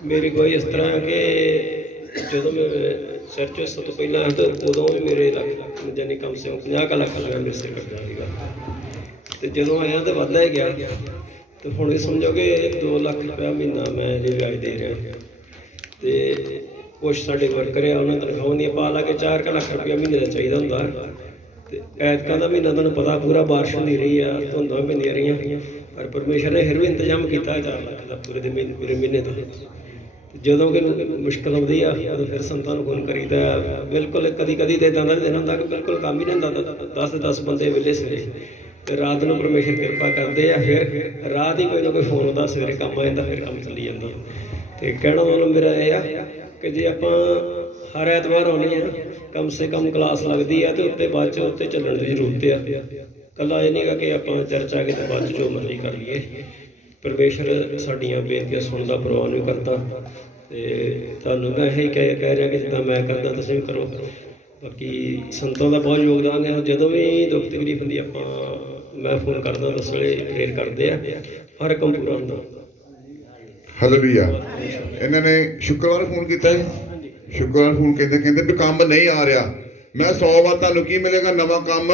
मेरी कोई इस तरह है कि जो मैं चर्च उस तो पहला तो उदों भी मेरे लग जानी कम से कम 50 ਲੱਖ रुपया मेरे सिर करता ਸੀਗਾ ਤੇ ਜਦੋਂ ਆਇਆ ਤਾਂ ਵੱਧਦਾ ਹੀ ਗਿਆ ਤੇ ਹੁਣ ਇਹ ਸਮਝੋ ਕਿ 2 ਲੱਖ ਰੁਪਇਆ ਮਹੀਨਾ ਮੈਂ ਜੇ ਵਿਆਜ ਦੇ ਰਿਹਾ ਤੇ ਕੁਛ ਸਾਡੇ ਵਰਕਰ ਆ ਉਹਨਾਂ ਤਨਖਾਹਾਂ ਦੀਆਂ ਪਾ ਲਾ ਕੇ 4 ਲੱਖ ਰੁਪਇਆ ਮਹੀਨੇ ਦਾ ਚਾਹੀਦਾ ਹੁੰਦਾ ਤੇ ਐਤਕਾਂ ਦਾ ਮਹੀਨਾ ਤੁਹਾਨੂੰ ਪਤਾ ਪੂਰਾ ਬਾਰਿਸ਼ ਹੁੰਦੀ ਰਹੀ ਆ ਧੁੰਦਾਂ ਪੈਂਦੀਆਂ ਰਹੀਆਂ ਪਰ ਪਰਮੇਸ਼ਰ ਨੇ ਫਿਰ ਵੀ ਇੰਤਜ਼ਾਮ ਕੀਤਾ 4 ਲੱਖ ਦਾ ਪੂਰੇ ਦੇ ਮਹੀਨੇ ਦਾ ਜਦੋਂ ਕਿ ਮੁਸ਼ਕਲ ਆਉਂਦੀ ਆ ਉਦੋਂ ਫਿਰ ਸੰਤਾਂ ਨੂੰ ਫੋਨ ਕਰੀਦਾ ਬਿਲਕੁਲ ਕਦੀ ਕਦੀ ਤਾਂ ਇੱਦਾਂ ਦਾ ਦਿਨ ਹੁੰਦਾ ਕਿ ਬਿਲਕੁਲ ਕੰਮ ਹੀ ਨਹੀਂ ਹੁੰਦਾ 10 ਬੰਦੇ ਵਿਹਲੇ ਸਵੇਰੇ ਤੇ ਰਾਤ ਨੂੰ ਪਰਮੇਸ਼ਰ ਕਿਰਪਾ ਕਰਦੇ ਆ ਫਿਰ ਰਾਤ ਹੀ ਕੋਈ ਨਾ ਕੋਈ ਫੋਨ ਹੁੰਦਾ ਸਵੇਰੇ ਕੰਮ ਆ ਜਾਂਦਾ ਫਿਰ ਕੰਮ ਚੱਲੀ ਜਾਂਦਾ ਤੇ ਕਹਿਣਾ ਮਤਲਬ ਮੇਰਾ ਇਹ ਆ ਕਿ ਜੇ ਆਪਾਂ ਹਰ ਐਤਵਾਰ ਆਉਂਦੇ ਆ ਕਮ ਸੇ ਕਮ ਕਲਾਸ ਲੱਗਦੀ ਆ ਤੇ ਉੱਤੇ ਬਾਅਦ 'ਚ ਉੱਤੇ ਚੱਲਣ ਦੀ ਜ਼ਰੂਰਤ ਆ ਇਕੱਲਾ ਇਹ ਨਹੀਂ ਗਾ ਕਿ ਆਪਾਂ ਚਰਚ ਆ ਕੇ ਤੇ ਬਾਅਦ 'ਚ ਜੋ ਮਰਜ਼ੀ ਕਰ ਲਈਏ ਪਰਮੇਸ਼ਰ ਸਾਡੀਆਂ ਬੇਨਤੀਆਂ ਸੁਣਦਾ ਪ੍ਰਵਾਨ ਵੀ ਕਰਦਾ ਤੇ ਤੁਹਾਨੂੰ ਮੈਂ ਇਹੀ ਕਹਿ ਰਿਹਾ ਕਿ ਜਿੱਦਾਂ ਮੈਂ ਕਰਦਾ ਤੁਸੀਂ ਵੀ ਕਰੋ ਬਾਕੀ ਸੰਤਾਂ ਦਾ ਬਹੁਤ ਯੋਗਦਾਨ ਹੈ ਜਦੋਂ ਵੀ ਦੁੱਖ ਤਕਲੀਫ ਹੁੰਦੀ ਆਪਾਂ ਮੈਂ ਫੋਨ ਕਰਦਾ ਉਸ ਵੇਲੇ ਪ੍ਰੇਰ ਕਰਦੇ ਆ ਹਰ ਕੰਮ ਪੂਰਾ ਹੁੰਦਾ ਹਾਲੇਲੂਇਆ ਇਹਨਾਂ ਨੇ ਸ਼ੁੱਕਰਵਾਰ ਫੋਨ ਕੀਤਾ ਹੈ ਸ਼ੁੱਕਰਵਾਰ ਫੋਨ ਕਹਿੰਦੇ ਵੀ ਕੰਮ ਨਹੀਂ ਆ ਰਿਹਾ ਮੈਂ ਸੋਮਵਾਰ ਤੁਹਾਨੂੰ ਕੀ ਮਿਲੇਗਾ ਨਵਾਂ ਕੰਮ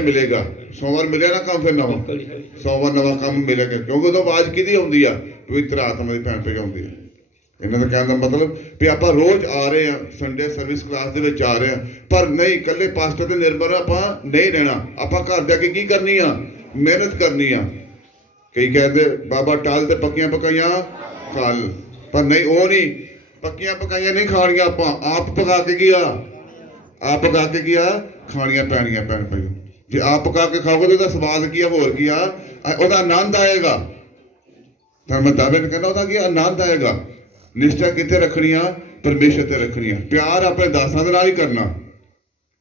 ਮਿਲੇਗਾ ਸੋਮਵਾਰ ਮਿਲਿਆ ਨਾ ਕੰਮ ਫਿਰ ਨਵਾਂ ਸੋਮਵਾਰ ਨਵਾਂ ਕੰਮ ਮਿਲੇਗਾ ਕਿਉਂਕਿ ਉਦੋਂ ਆਵਾਜ਼ ਕਿਹਦੀ ਆਉਂਦੀ ਆ ਪਵਿੱਤਰ ਆਤਮਾ ਦੀ ਭੈਣ ਤੇ ਆਉਂਦੀ ਆ ਇਹਨਾਂ ਦਾ ਕਹਿਣ ਦਾ ਮਤਲਬ ਵੀ ਆਪਾਂ ਰੋਜ਼ ਆ ਰਹੇ ਆ ਸੰਡੇ ਸਰਵਿਸ ਕਲਾਸ ਦੇ ਵਿੱਚ ਆ ਰਹੇ ਆ ਪਰ ਨਹੀਂ ਇਕੱਲੇ ਪਾਸਟਰ ਤੇ ਨਿਰਭਰ ਆਪਾਂ ਨਹੀਂ ਰਹਿਣਾ ਆਪਾਂ ਘਰ ਜਾ ਕੇ ਕੀ ਕਰਨੀ ਆ ਮਿਹਨਤ ਕਰਨੀ ਆ ਕਈ ਕਹਿੰਦੇ ਬਾਬਾ ਟਾਲ ਤੇ ਪੱਕੀਆਂ ਪਕਾਈਆਂ ਖਾ ਲ ਪਰ ਨਹੀਂ ਉਹ ਨਹੀਂ ਪੱਕੀਆਂ ਪਕਾਈਆਂ ਨਹੀਂ ਖਾਣੀਆਂ ਆਪਾਂ ਆਪ ਪਕਾ ਕੇ ਗਿਆ ਖਾਣੀਆਂ ਪੈਣੀਆਂ ਭੈਣ ਭਾਈਓ ਜੇ ਆਪ ਪਕਾ ਕੇ ਖਾਓਗੇ ਤਾਂ ਉਹਦਾ ਸਵਾਦ ਕੀ ਆ ਹੋਰ ਕੀ ਆ ਉਹਦਾ ਆਨੰਦ ਆਏਗਾ ਤਾਂ ਮੈਂ ਦਾਅਵੇ ਨਾਲ ਕਹਿੰਦਾ ਉਹਦਾ ਕੀ ਆਨੰਦ ਆਏਗਾ ਨਿਸ਼ਚਾ ਕਿੱਥੇ ਰੱਖਣੀਆਂ ਪਰਮੇਸ਼ਰ ਤੇ ਰੱਖਣੀਆਂ ਪਿਆਰ ਆਪਣੇ ਦਾਸਾਂ ਦੇ ਨਾਲ ਹੀ ਕਰਨਾ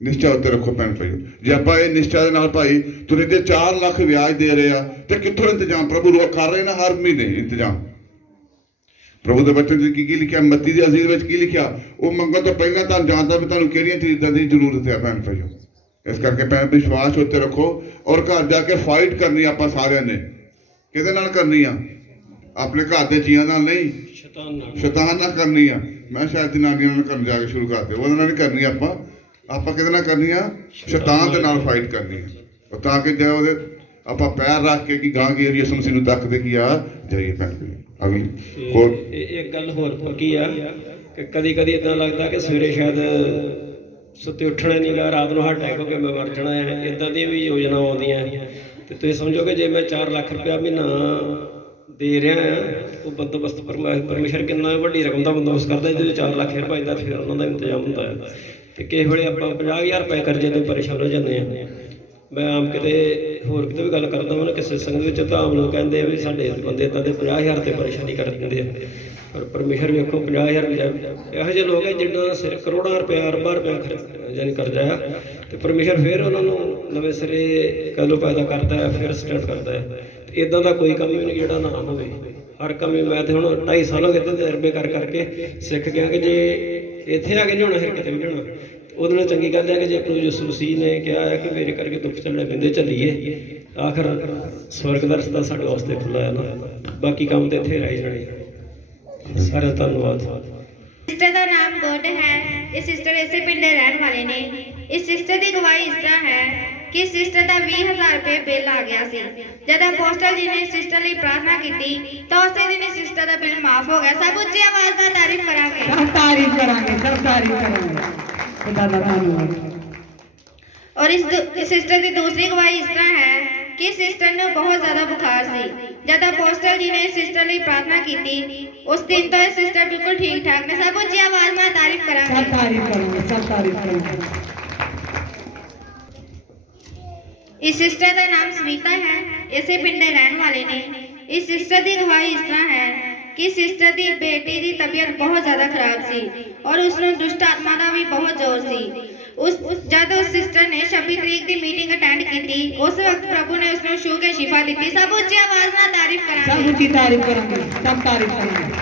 ਨਿਸ਼ਚਾ ਉੱਤੇ ਰੱਖੋ ਭੈਣ ਭਾਈਓ ਜੇ ਆਪਾਂ ਇਹ ਨਿਸ਼ਚਾ ਦੇ ਨਾਲ ਭਾਈ ਤੁਸੀਂ ਤੇ 4 ਲੱਖ ਵਿਆਜ ਦੇ ਰਹੇ ਆ ਤੇ ਕਿੱਥੋਂ ਇੰਤਜ਼ਾਮ ਪ੍ਰਭੂ ਕਰ ਰਹੇ ਨਾ ਹਰ ਮਹੀਨੇ ਇੰਤਜ਼ਾਮ ਪ੍ਰਭੂ ਦੇ ਬਚਨ ਚ ਕੀ ਲਿਖਿਆ ਮੱਤੀ ਦੀ ਅਜ਼ੀਜ਼ ਵਿੱਚ ਕੀ ਲਿਖਿਆ ਉਹ ਮੰਗਣ ਤੋਂ ਪਹਿਲਾਂ ਤੁਹਾਨੂੰ ਜਾਣਦਾ ਵੀ ਤੁਹਾਨੂੰ ਕਿਹੜੀਆਂ ਚੀਜ਼ਾਂ ਦੀ ਜ਼ਰੂਰਤ ਹੈ ਭੈਣ ਭਾਈਓ ਇਸ ਕਰਕੇ ਭੈਣ ਵਿਸ਼ਵਾਸ ਉੱਤੇ ਰੱਖੋ ਔਰ ਘਰ ਜਾ ਕੇ ਫਾਈਟ ਕਰਨੀ ਆਪਾਂ ਸਾਰਿਆਂ ਨੇ ਕਿਹਦੇ ਨਾਲ ਕਰਨੀ ਆ ਆਪਣੇ ਘਰ ਦੇ ਜੀਆਂ ਨਾਲ ਨਹੀਂ ਸ਼ੈਤਾਨ ਨਾਲ ਕਰਨੀ ਆ ਮੈਂ ਸ਼ਾਇਦ ਜਨਾਨੀਆਂ ਨਾਲ ਕਰਨ ਜਾ ਕੇ ਸ਼ੁਰੂ ਕਰਦੇ ਉਹਦੇ ਨਾਲ ਨਹੀਂ ਕਰਨੀ ਆਪਾਂ ਕਿਹਦੇ ਨਾਲ ਕਰਨੀ ਆ ਸ਼ੈਤਾਨ ਦੇ ਨਾਲ ਫਾਈਟ ਕਰਨੀ ਆ ਤਾਂ ਕਿ ਜੇ ਉਹਦੇ ਆਪਾਂ ਪੈਰ ਰੱਖ ਕੇ ਕਿ ਗਾਂ ਕੀ ਯਿਸੂ ਮਸੀਹ ਨੂੰ ਤੱਕਦੇ ਕੀ ਆ ਜਾਈਏ ਭੈਣ ਅਗਲੀ ਹੋਰ ਇੱਕ ਗੱਲ ਹੋਰ ਪੱਕੀ ਆ ਕਿ ਕਦੀ ਇਦਾਂ ਲੱਗਦਾ ਕਿ ਸਵੇਰੇ ਸ਼ਾਇਦ ਸੁੱਤੇ ਉੱਠਣਾ ਨਹੀਂ ਗਾ ਰਾਤ ਨੂੰ ਹਾਰਟ ਅਟੈਕ ਹੋ ਕੇ ਮੈਂ ਮਰ ਜਾਣਾ ਹੈ ਇੱਦਾਂ ਦੀਆਂ ਵੀ ਯੋਜਨਾ ਆਉਂਦੀਆਂ ਤੇ ਤੁਸੀਂ ਸਮਝੋ ਕਿ ਜੇ ਮੈਂ 4 ਲੱਖ ਰੁਪਇਆ ਮਹੀਨਾ ਦੇ ਰਿਹਾ ਉਹ ਬੰਦੋਬਸਤ ਪਰਮੇਸ਼ਰ ਕਿੰਨਾ ਵੱਡੀ ਰਕਮ ਦਾ ਬੰਦੋਬਸਤ ਕਰਦਾ ਜਿਹਦੇ 4 ਲੱਖ ਰੁਪਏ ਦਾ ਫਿਰ ਉਹਨਾਂ ਦਾ ਇੰਤਜ਼ਾਮ ਹੁੰਦਾ ਹੈ ਤੇ ਕਿਸੇ ਵੇਲੇ ਆਪਾਂ 50,000 ਰੁਪਏ ਕਰਜ਼ੇ ਤੋਂ ਪਰੇਸ਼ਾਨ ਹੋ ਜਾਂਦੇ ਹਾਂ ਮੈਂ ਆਮ ਕਿਤੇ ਹੋਰ ਕਿਤੇ ਵੀ ਗੱਲ ਕਰਦਾ ਹਾਂ ਕਿਸੇ ਸੰਗਤ ਵਿੱਚ ਤਾਂ ਆਮ ਲੋਕ ਕਹਿੰਦੇ ਆ ਵੀ ਸਾਡੇ ਬੰਦੇ ਇੱਦਾਂ ਦੇ 50,000 ਤੇ ਪਰੇਸ਼ਾਨੀ ਕਰ ਦਿੰਦੇ ਆ ਪਰ ਪਰਮੇਸ਼ਰ ਵੇਖੋ 50,000 ਇਹੋ ਜਿਹੇ ਲੋਕ ਹੈ ਜਿਨ੍ਹਾਂ ਦਾ ਸਿਰ ਕਰੋੜਾਂ ਰੁਪਇਆ ਅਰਬਾਂ ਰੁਪਇਆ ਯਾਨੀ ਕਰਜ਼ਾ ਆ ਤੇ ਪਰਮੇਸ਼ਰ ਫਿਰ ਉਹਨਾਂ ਨੂੰ ਨਵੇਂ ਸਿਰੇ ਕਹਿ ਲਓ ਪੈਦਾ ਕਰਦਾ ਹੈ ਫਿਰ ਸਟਾਰਟ ਕਰਦਾ ਹੈ ਇੱਦਾਂ ਦਾ ਕੋਈ ਕੰਮ ਹੀ ਨਹੀਂ ਜਿਹੜਾ ਨਾ ਹੋਵੇ ਹਰ ਕੰਮ ਹੀ ਮੈਂ ਤੇ ਹੁਣ 2.5 ਸਾਲ ਹੋ ਗਏ ਤਜਰਬੇ ਕਰਕੇ ਸਿੱਖ ਗਿਆ ਕਿ ਜੇ ਇੱਥੇ ਆ ਕੇ ਨਹੀਂ ਹੋਣਾ ਫਿਰ ਕਿਤੇ ਵੀ ਨਹੀਂ ਹੋਣਾ ਉਹਦੇ ਨਾਲ ਚੰਗੀ ਗੱਲ ਹੈ ਕਿ ਜੇ ਪ੍ਰਭੂ ਯਿਸੂ ਮਸੀਹ ਨੇ ਕਿਹਾ ਹੈ ਕਿ ਮੇਰੇ ਕਰਕੇ ਦੁੱਖ ਚੱਲਣੇ ਪੈਂਦੇ ਚੱਲੀਏ ਆਖਰ ਸਵਰਗ ਦਾ ਰਸਤਾ ਸਾਡੇ ਵਾਸਤੇ ਖੁੱਲ੍ਹਾ ਹੈ ਨਾ ਬਾਕੀ ਕੰਮ ਤੇ ਇੱਥੇ ਰਹਿ ਜਾਣੇ ਸਾਰਾ ਧੰਨਵਾਦ ਸਿਸਟਰ ਦਾ ਨਾਮ ਗੁੱਡ ਹੈ ਇਹ ਸਿਸਟਰ ਇਸੇ ਪਿੰਡ ਦੇ ਰਹਿਣ ਵਾਲੇ ਨੇ ਇਸ ਸਿਸਟਰ ਦੀ ਗਵਾਹੀ ਇਸ ਤਰ੍ਹਾਂ ਹੈ ਕਿ ਸਿਸਟਰ ਦਾ 20,000 ਰੁਪਏ ਬਿੱਲ ਆ ਗਿਆ ਸੀ ਜਦ ਅਪੋਸਟਲ ਜੀ ਨੇ ਸਿਸਟਰ ਲਈ ਪ੍ਰਾਰਥਨਾ ਕੀਤੀ ਤਾਂ ਉਸੇ ਦਿਨ ਸਿਸਟਰ ਦਾ ਬਿੱਲ ਮਾਫ ਹੋ ਗਿਆ ਸਭ ਉੱਚੀ ਆਵਾਜ਼ ਨਾਲ ਤਾਰੀਫ ਕਰਾਂਗੇ ਸਭ ਤਾਰੀਫ ਕਰਾਂਗੇ ਖੁਦਾ ਦਾ ਧੰਨਵਾਦ और इस सिस्टर की दूसरी गवाही इस तरह है कि सिस्टर ने बहुत ज्यादा बुखार सी जब अपोस्टल जी ने सिस्टर ਲਈ प्रार्थना की उस दिन तो सिस्टर बिल्कुल ठीक ठाक ने सब ऊंची आवाज में तारीफ करांगे सब तारीफ करेंगे इस सिस्टर का नाम स्मिता है इसे पिंड ਦੇ ਰਹਿਣ ਵਾਲੇ ਨੇ इस सिस्टर की गवाही इस तरह है कि सिस्टर ਦੀ बेटी ਦੀ तबीयत बहुत ज्यादा खराब सी और उसਨੂੰ दुष्ट आत्मा ਦਾ ਵੀ बहुत जोर सी जब उस सिस्टर ने 26 तरीक की मीटिंग अटेंड की उस वक्त प्रभु ने उसको छू के शिफा दी सब ऊंची आवाज में तारीफ करांगे सब ऊंची तारीफ करांगे सब तारीफ करांगे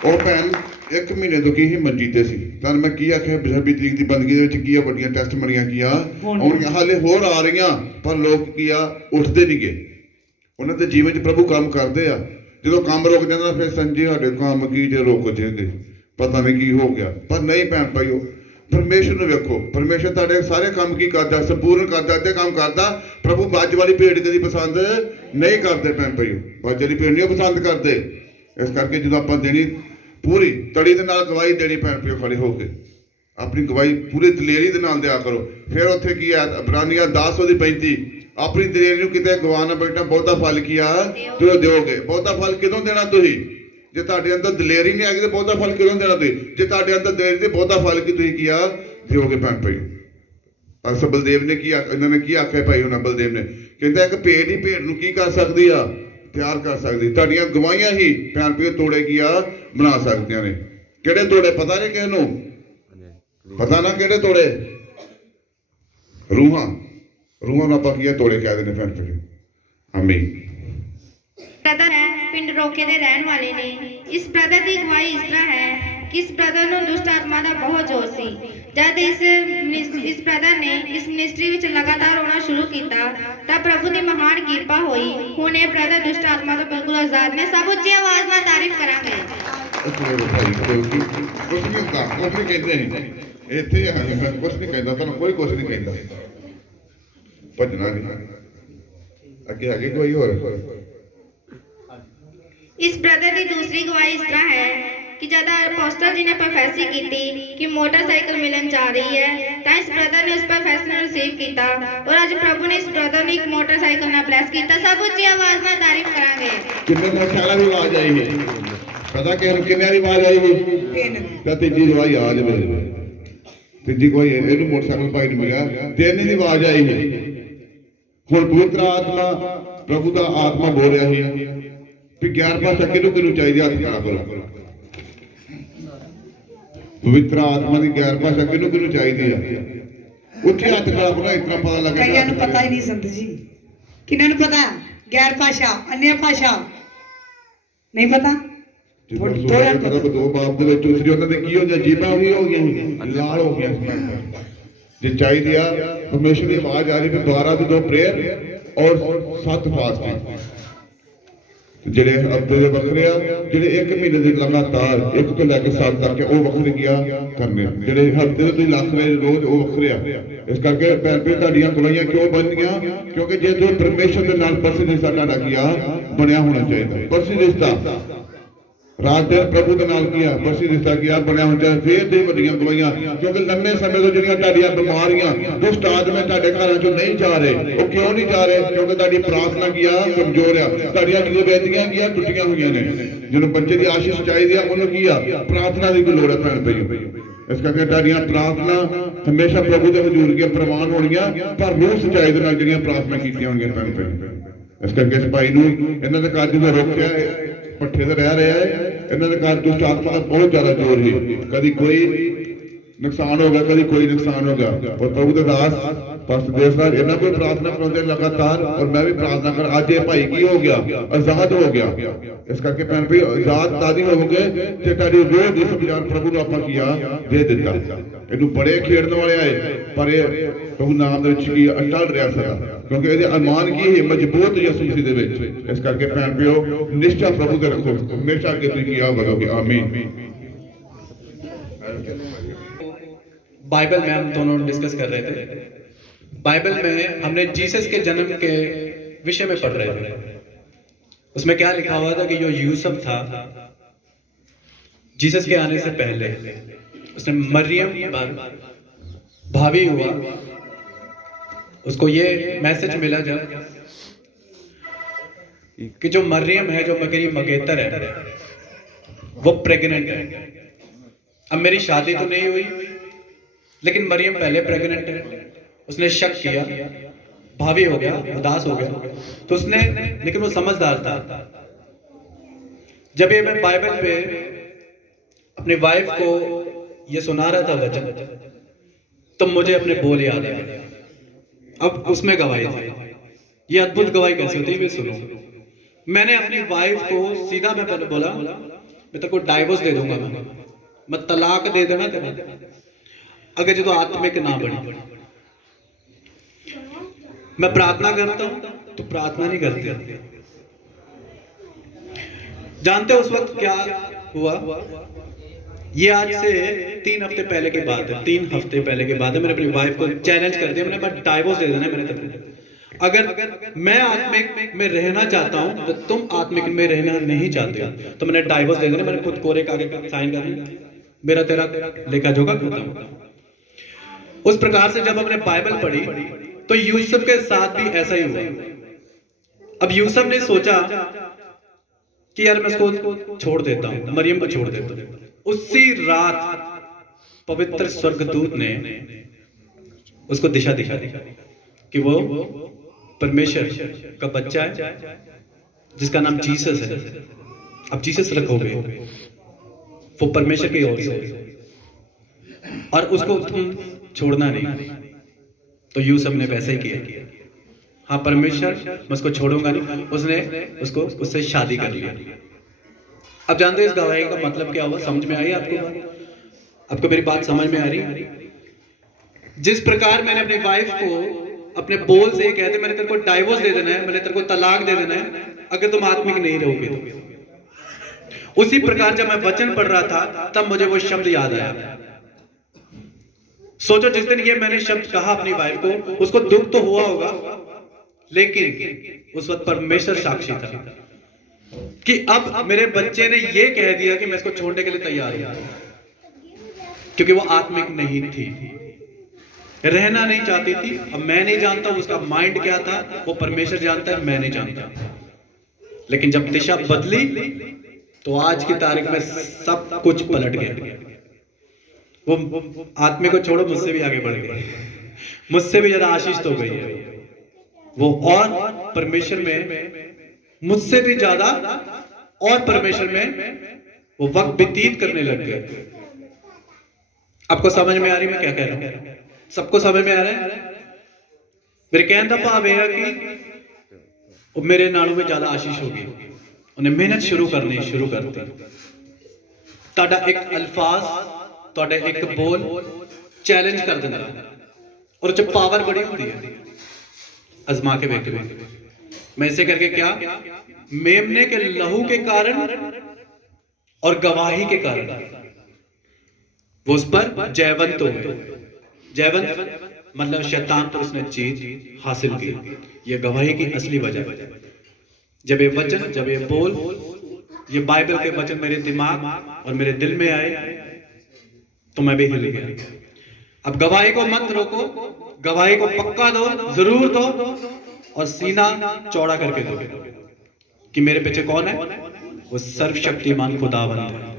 ਉਹ ਭੈਣ 1 ਮਹੀਨੇ ਤੋਂ ਕੀ ਹੀ ਮੰਜੀ ਤੇ ਸੀ ਤਾਂ ਮੈਂ ਕੀ ਆਖਿਆ 26 ਤਰੀਕ ਦੀ ਬੰਦਗੀ ਦੇ ਵਿੱਚ ਕੀ ਆ ਵੱਡੀਆਂ ਟੈਸਟ ਮਰੀਆਂ ਕੀ ਆ ਆਉਣਗੀਆਂ ਹਾਲੇ ਹੋਰ ਆ ਰਹੀਆਂ ਪਰ ਲੋਕ ਕੀ ਆ ਉੱਠਦੇ ਨਹੀਂ ਗਏ ਉਹਨਾਂ ਦੇ ਜੀਵਨ 'ਚ ਪ੍ਰਭੂ ਕੰਮ ਕਰਦੇ ਆ ਜਦੋਂ ਕੰਮ ਰੁਕ ਜਾਂਦਾ ਫਿਰ ਸੰਜੇ ਸਾਡੇ ਕੰਮ ਕੀ ਜੇ ਰੁਕ ਜੇਗੇ, ਪਤਾ ਨਹੀਂ ਕੀ ਹੋ ਗਿਆ। ਪਰ ਨਹੀਂ ਭੈਣ ਭਾਈਓ, ਪਰਮੇਸ਼ਰ ਨੂੰ ਵੇਖੋ, ਪਰਮੇਸ਼ਰ ਤੁਹਾਡੇ ਸਾਰੇ ਕੰਮ ਕੀ ਕਰਦਾ, ਸੰਪੂਰਨ ਕਰਦਾ, ਅੱਧੇ ਕੰਮ ਕਰਦਾ। ਪ੍ਰਭੂ ਬੱਜ ਵਾਲੀ ਭੇਡ ਕਦੀ ਪਸੰਦ ਨਹੀਂ ਕਰਦੇ ਭੈਣ ਭਾਈਓ, ਬੱਜ ਵਾਲੀ ਭੇਡ ਨਹੀਂ ਪਸੰਦ ਕਰਦੇ। ਇਸ ਕਰਕੇ ਜਦੋਂ ਆਪਾਂ ਦੇਣੀ ਪੂਰੀ ਤੜੀ ਦੇ ਨਾਲ ਗਵਾਹੀ ਦੇਣੀ ਭੈਣ ਭਾਈਓ, ਖੜੇ ਹੋ ਕੇ ਆਪਣੀ ਗਵਾਹੀ ਪੂਰੀ ਦਲੇਰੀ ਦੇ ਨਾਲ ਦਿਆ ਕਰੋ। ਫਿਰ ਉੱਥੇ ਕੀ ਹੈ, ਇਬਰਾਨੀਆਂ 10:35, ਆਪਣੀ ਦਲੇਰੀ ਨੂੰ ਕਿਤੇ ਗਵਾ ਨਾ ਬੈਠਾ, ਬਹੁਤਾ ਫਲ ਕੀ ਆ ਤੁਸੀਂ ਦਿਓਗੇ। ਬਹੁਤਾ ਫਲ ਕਿਦੋਂ ਦੇਣਾ ਤੁਸੀਂ? ਜੇ ਤੁਹਾਡੇ ਅੰਦਰ ਦਲੇਰੀ ਨਹੀਂ ਹੈਗੀ ਤੇ ਬਹੁਤਾ ਫਲ ਕਿਦੋਂ ਦੇਣਾ ਤੁਸੀਂ? ਜੇ ਤੁਹਾਡੇ ਅੰਦਰ ਦਲੇਰੀ ਤੇ ਬਹੁਤਾ ਫਲ ਕੀ ਤੁਸੀਂ ਕੀ ਆ ਦਿਓਗੇ ਭੈਣ ਭਾਈ। ਅਸ ਬਲਦੇਵ ਨੇ ਕੀ ਇਹਨਾਂ ਨੇ ਕੀ ਆਖਿਆ ਭਾਈ ਉਹਨਾਂ ਬਲਦੇਵ ਨੇ, ਕਹਿੰਦਾ ਇੱਕ ਭੇਡ ਹੀ ਭੇਡ ਨੂੰ ਕੀ ਕਰ ਸਕਦੀ ਆ, ਤਿਆਰ ਕਰ ਸਕਦੀ। ਤੁਹਾਡੀਆਂ ਗਵਾਹੀਆਂ ਹੀ ਭੈਣ ਭਾਈ ਤੋੜੇ ਕੀ ਆ ਬਣਾ ਸਕਦੀਆਂ ਨੇ। ਕਿਹੜੇ ਤੋੜੇ ਪਤਾ ਨਹੀਂ ਕਿਸੇ ਨੂੰ, ਪਤਾ ਨਾ ਕਿਹੜੇ ਤੋੜੇ? ਰੂਹਾਂ ਨੂੰ ਆਪਾਂ ਕੀ ਤੋੜੇ ਕਹਿ ਦਿੰਦੇ ਭੈਣ ਭਾਈ। ਆਮੀਨ। ब्रदर है पिंड रोके दे रहन वाले ने। इस ब्रदर की अगवाई इस तरह है कि इस ब्रदर ਨੂੰ ਦੁਸ਼ਟ ਆਤਮਾ ਦਾ ਬਹੁਤ ਜ਼ੋਰ ਸੀ। ਜਦ ਇਸ ਬ੍ਰਦਰ ਨੇ ਇਸ ਮਿਨਿਸਟਰੀ ਵਿੱਚ ਲਗਾਤਾਰ ਆਉਣਾ ਸ਼ੁਰੂ ਕੀਤਾ ਤਾਂ ਪ੍ਰਭੂ ਦੀ ਮਹਾਨ ਕਿਰਪਾ ਹੋਈ। ਹੁਣ ਇਹ ਬ੍ਰਦਰ ਦੁਸ਼ਟ ਆਤਮਾ ਤੋਂ ਬਿਲਕੁਲ ਆਜ਼ਾਦ ਨੇ। ਸਭ ਉੱਚੀ ਆਵਾਜ਼ ਨਾਲ ਤਾਰੀਫ ਕਰਾਂਗੇ। ਕੁਛ ਨਹੀਂ ਕਹਿੰਦੇ ਇੱਥੇ ਮੈਂ ਕੁਛ ਨਹੀਂ ਕਹਿੰਦਾ, ਤੁਹਾਨੂੰ ਕੋਈ ਕੁਛ ਨਹੀਂ ਕਹਿੰਦਾ। ਭੱਜਣਾ ਨਹੀਂ ਅੱਗੇ ਕੋਈ ਹੋਰ। इस ब्रदर की दूसरी गवाही इस तरह है कि जब अपोस्टल जी ने प्रोफेसी की थी कि मोटरसाइकिल मिलन जा रही है तो इस ब्रदर ने उस प्रोफेसी को रिसीव किया और आज प्रभु ने इस ब्रदर ने एक मोटरसाइकिल ਨਾਲ ब्लेस ਕੀਤਾ। सब ਉੱਚੀ ਆਵਾਜ਼ ਨਾਲ ਤਾਰੀਫ ਕਰਾਂਗੇ। ਕਿੰਨੇ ਮੋਟਰਸਾਈਕਲਾਂ ਦੀ ਆਵਾਜ਼ ਆਈ ਹੈ? ਪਤਾ ਕਿੰਨੇ ਦੀ ਆਵਾਜ਼ ਆਈ ਹੈ? ਤਾਂ ਤੀਜੀ ਗਵਾਹੀ ਆ ਜਾਵੇ। ਤੀਜੀ ਗਵਾਹੀ ਇਹਨੂੰ ਮੋਟਰਸਾਈਕਲ ਭਾਈ ਨੂੰ ਮਿਲਿਆ, ਤਿੰਨ ਦੀ ਆਵਾਜ਼ ਆਈ ਹੈ। ਹੁਣ ਪਵਿੱਤਰ ਆਤਮਾ ਪ੍ਰਭੂ ਦਾ ਆਤਮਾ ਬੋਲ ਰਿਹਾ ਹੈ ਵੀ 11 ਭਾਸ਼ਾ ਕਿਹਨੂੰ ਚਾਹੀਦੀ? ਹੱਥ ਖੜਾ ਕਰੋ। ਪਵਿੱਤਰ ਆਤਮਾ ਦੀ 11 ਭਾਸ਼ਾ ਕਿਹਨੂੰ ਚਾਹੀਦੀ ਆ? ਉੱਚੇ ਹੱਥ ਖੜਾ ਕਰੋ। ਇਤਨਾ ਪਤਾ ਲੱਗੇ ਕਈਆਂ ਨੂੰ ਪਤਾ ਹੀ ਨਹੀਂ ਸੰਤ ਜੀ। ਕਿਹਨਾਂ ਨੂੰ ਪਤਾ? ਗੈਰ ਭਾਸ਼ਾ, ਅਨਿਆ ਭਾਸ਼ਾ ਨਹੀਂ ਪਤਾ। ਦੋ ਬਾਪ ਦੇ ਵਿੱਚ ਉਤਰੀ ਉਹਨਾਂ ਦੇ ਕੀ ਹੋ ਗਿਆ? ਜੀਬਾਂ ਵੀ ਹੋ ਗਈਆਂ, ਲਾਲ ਹੋ ਗਈਆਂ। ਜੇ ਚਾਹੀਦੀ ਆ ਪਰਮੇਸ਼ਰ ਦੀ ਆਵਾਜ਼ ਆ ਰਹੀ ਵੀ 12 ਦੀ 2 ਪ੍ਰੇਅਰ ਔਰ 7 ਫਾਸਟਿੰਗ। ਜਿਹੜੇ ਹਫ਼ਤੇ ਦੇ ਵੱਖਰੇ ਆ, ਜਿਹੜੇ 1 ਮਹੀਨੇ ਦੇ ਲਗਾਤਾਰ 1 ਤੋਂ ਲੈ ਕੇ 7 ਤੱਕ ਉਹ ਵੱਖਰੇ ਗਿਆ ਕਰਨੇ। ਜਿਹੜੇ ਹਫ਼ਤੇ ਦੇ ਤੁਸੀਂ ਲੱਖ ਰਹੇ ਰੋਜ਼ ਉਹ ਵੱਖਰੇ ਆ। ਇਸ ਕਰਕੇ ਭੈਣ ਭਾਈ ਤੁਹਾਡੀਆਂ ਗਵਾਹੀਆਂ ਕਿਉਂ ਬਣਦੀਆਂ? ਕਿਉਂਕਿ ਜੇ ਤੁਸੀਂ ਪਰਮੇਸ਼ਰ ਦੇ ਨਾਲ ਪਰਸੀ ਰਿਸ਼ਤਾ ਤੁਹਾਡਾ ਕੀ ਆ ਬਣਿਆ ਹੋਣਾ ਚਾਹੀਦਾ। ਪਰਸੀ ਰਿਸ਼ਤਾ ਰਾਤ ਦਿਨ ਪ੍ਰਭੂ ਦੇ ਨਾਲ ਕੀ ਆ ਪਰਸੀ ਰਿਸ਼ਤਾ ਕੀ ਆ ਬਣਿਆ ਹੋਣਾ ਚਾਹੀਦਾ। ਫੇਰ ਦੀ ਵੱਡੀਆਂ ਗਵਾਹੀਆਂ, ਕਿਉਂਕਿ ਲੰਮੇ ਸਮੇਂ ਤੋਂ ਜਿਹੜੀਆਂ ਤੁਹਾਡੀਆਂ ਬਿਮਾਰੀਆਂ ਦੁਸ਼ਟ ਆਤਮਾ ਤੁਹਾਡੇ ਘਰਾਂ ਚੋਂ ਨਹੀਂ ਜਾ ਰਹੇ। ਉਹ ਕਿਉਂ ਨਹੀਂ ਜਾ ਰਹੇ? ਕਿਉਂਕਿ ਤੁਹਾਡੀ ਪ੍ਰਾਰਥਨਾ ਕੀ ਆ ਕਮਜ਼ੋਰ ਆ। ਤੁਹਾਡੀਆਂ ਜਜ਼ਬੇਦੀਆਂ ਕੀ ਆ ਟੁੱਟੀਆਂ ਹੋਈਆਂ ਨੇ। ਜਿਹਨੂੰ ਬੱਚੇ ਦੀ ਆਸ਼ੀਸ਼ ਚਾਹੀਦੀ ਆ ਉਹਨੂੰ ਕੀ ਆ ਪ੍ਰਾਰਥਨਾ ਦੀ ਲੋੜ ਹੈ ਭੈਣ ਭਾਈ। ਇਸ ਕਰਕੇ ਤੁਹਾਡੀਆਂ ਪ੍ਰਾਰਥਨਾ ਹਮੇਸ਼ਾ ਪ੍ਰਭੂ ਦੇ ਹਜ਼ੂਰ ਦੀਆਂ ਪ੍ਰਵਾਨ ਹੋਣੀਆਂ, ਪਰ ਰੂਹ ਸੱਚਾਈ ਦੇ ਨਾਲ ਜਿਹੜੀਆਂ ਪ੍ਰਾਰਥਨਾ ਕੀਤੀਆਂ ਹੋਣਗੀਆਂ ਭੈਣ ਭਾਈ। ਇਸ ਕਰਕੇ ਇਸ ਭਾਈ ਨੂੰ ਇਹਨਾਂ ਦੇ ਘਰ ਜਦੋਂ ਰੋਕਿਆ ਪੱਠੇ ਤੇ ਰਹਿ ਰਿਹਾ ਹੈ, ਇਹਨਾਂ ਦੇ ਘਰ ਦੁਸ਼ਟ ਆਤਮਾ ਦਾ ਬਹੁਤ ਜ਼ਿਆਦਾ ਜ਼ੋਰ ਹੈ। ਕਦੀ ਕੋਈ ਨੁਕਸਾਨ ਹੋ ਗਿਆ, ਕਦੀ ਕੋਈ ਨੁਕਸਾਨ ਹੋ ਗਿਆ। ਔਰ ਪ੍ਰਭੂ ਦੇ ਦਾਸ ਪਾਸਟਰ ਦੇਵ ਸਾਹਿਬ ਇਹਨਾਂ ਕੋਲ ਪ੍ਰਾਰਥਨਾ ਕਰਾਉਂਦੇ ਲਗਾਤਾਰ, ਔਰ ਮੈਂ ਵੀ ਪ੍ਰਾਰਥਨਾ ਕਰ। ਅੱਜ ਇਹ ਭਾਈ ਕੀ ਹੋ ਗਿਆ? ਆਜ਼ਾਦ ਹੋ ਗਿਆ। ਇਸ ਕਰਕੇ ਭੈਣ ਭਾਈ ਆਜ਼ਾਦ ਤਾਦੀ ਹੋਵੋਗੇ ਤੇ ਤੁਹਾਡੀ ਰੋਹ ਦੀ ਸੰਭਾਲ ਪ੍ਰਭੂ ਨੂੰ ਆਪਾਂ ਕੀ ਆ ਦੇ ਦਿੱਤਾ। ਇਹਨੂੰ ਬੜੇ ਖੇਡਣ ਵਾਲੇ ਆਏ, ਪਰ ਇਹ ਪ੍ਰਭੂ ਨਾਮ ਦੇ ਵਿੱਚ ਕੀ ਅਟਲ ਰਿਹਾ ਸਦਾ, ਕਿਉਂਕਿ ਇਹਦੇ ਅਰਮਾਨ ਕੀ ਹੈ ਮਜ਼ਬੂਤ ਯਿਸੂ ਮਸੀਹ ਦੇ ਵਿੱਚ। ਇਸ ਕਰਕੇ ਭੈਣ ਭਾਈਓ ਨਿਸ਼ਚਾ ਪ੍ਰਭੂ ਦੇ ਰੱਖੋ, ਹਮੇਸ਼ਾ ਅੱਗੇ ਤੁਸੀਂ ਕੀ ਆ ਵਧੋਗੇ। ਆਮੀਨ। बाइबल में हम दोनों डिस्कस कर रहे थे। बाइबल में हमने जीसस के जन्म के विषय में पढ़ रहे थे। उसमें क्या लिखा हुआ था कि जो यूसुफ था जीसस के आने से पहले उसने मरियम पर भावी हुआ। उसको ये मैसेज मिला जब कि जो मरियम है, जो मगरी मगेतर है, वो प्रेग्नेंट है। अब मेरी शादी तो नहीं हुई लेकिन मरियम पहले प्रेग्नेंट है। उसने शक किया, भावी हो गया, उदास हो गया, तो उसने, लेकिन वो समझदार था। जब ये मैं बाइबल पे अपनी वाइफ को ये सुना रहा था वचन, तो मुझे अपने बोल याद आए। अब उसमें गवाही थी। ये अद्भुत गवाही कैसे होती है वे सुनो। मैंने अपनी वाइफ को सीधा मैं बोला मैं तेरे को डाइवोर्स दे दूंगा, मैं तलाक दे देना तेरा अगर जो तो आत्मिक ना बनी। मैं प्रार्थना करता हूं तो प्रार्थना नहीं करती। जानते हो उस वक्त क्या हुआ? ये आज से 3 हफ्ते पहले की बात है। 3 हफ्ते पहले की बात है। मैंने अपनी वाइफ को चैलेंज कर दिया, मैंने बस डाइवोर्स दे देना है मेरे तरफ। अगर मैं आत्मिक में रहना चाहता हूं तो तुम आत्मिक में रहना नहीं चाहते हो तो मैंने डाइवोर्स दे देना। मैंने खुद कोरे कागज पर साइन कर दिया, मेरा तेरा लेखा जोखा खत्म। उस प्रकार से जब हमने बाइबल पढ़ी तो यूसुफ के साथ भी ऐसा ही हुआ। अब यूसुफ ने सोचा कि यार मैं इसको छोड़ देता हूं, मरियम को छोड़ देता हूं। उसी रात पवित्र स्वर्गदूत ने उसको दिशा दिखाई कि वो परमेश्वर का बच्चा है जिसका नाम जीसस है। अब जीसस रखोगे, वो परमेश्वर की ओर से, और उसको तुम छोड़ना नहीं। तो यूसुफ ने वैसे ही किया। हाँ, परमेश्वर मैं उसको छोड़ूंगा नहीं। उसने उसको उससे शादी कर लिया। अब जानते हैं इस गवाही का मतलब क्या हुआ? समझ में आई आपको? आपको मेरी बात समझ में आ रही? जिस प्रकार मैंने अपनी वाइफ को अपने बोल से कहते मैंने तेरे को डाइवोर्स दे देना है, मैंने तेरे को तलाक दे देना है अगर तुम आत्मिक नहीं रहोगे तो, उसी प्रकार जब मैं वचन पढ़ रहा था तब मुझे वो शब्द याद आया। सोचो जिस दिन ये मैंने शब्द कहा अपनी वाइफ को, उसको दुख तो हुआ होगा, लेकिन उस वक्त परमेश्वर साक्षी था कि अब मेरे बच्चे ने ये कह दिया कि मैं इसको छोड़ने के लिए तैयार हूं, क्योंकि वो आत्मिक नहीं थी, रहना नहीं चाहती थी। अब मैं नहीं जानता उसका माइंड क्या था, वो परमेश्वर जानता है, मैं नहीं जानता। लेकिन जब दिशा बदली तो आज की तारीख में सब कुछ पलट गया। वो आत्मिक को छोड़ो, मुझसे भी आगे बढ़ गई, मुझसे भी ज्यादा आशीष तो गई है वो, और परमेश्वर में मुझसे भी ज्यादा, और परमेश्वर में वो वक्त व्यतीत करने लग गए। आपको समझ में आ रही मैं क्या कह रहा हूं? सबको समझ में आ रहा है? मेरे कहने का भाव यह है कि वो मेरे नालों में ज्यादा आशीष होगी, उन्हें मेहनत शुरू करनी शुरू करती। ताड़ा एक अल्फाज, ताड़ा एक बोल चैलेंज कर देना, और जब पावर बड़ी होती है आजमा के बैठे हुए। मैं इसे करके क्या, मेमने के लहू के कारण और गवाही के कारण वो उस पर जयवंत हो गए। जयवंत मतलब शैतान पर उसने जीत हासिल की। ये गवाही की असली वजह। जब ये वचन, जब ये बोल, ये बाइबल के वचन मेरे दिमाग और मेरे दिल में आए तो मैं भी हिल गया। अब गवाही को मत रोको, गवाही को पक्का दो, जरूर दो, और सीना चौड़ा करके दो कि मेरे पीछे कौन है? वो सर्वशक्तिमान खुदावंद है।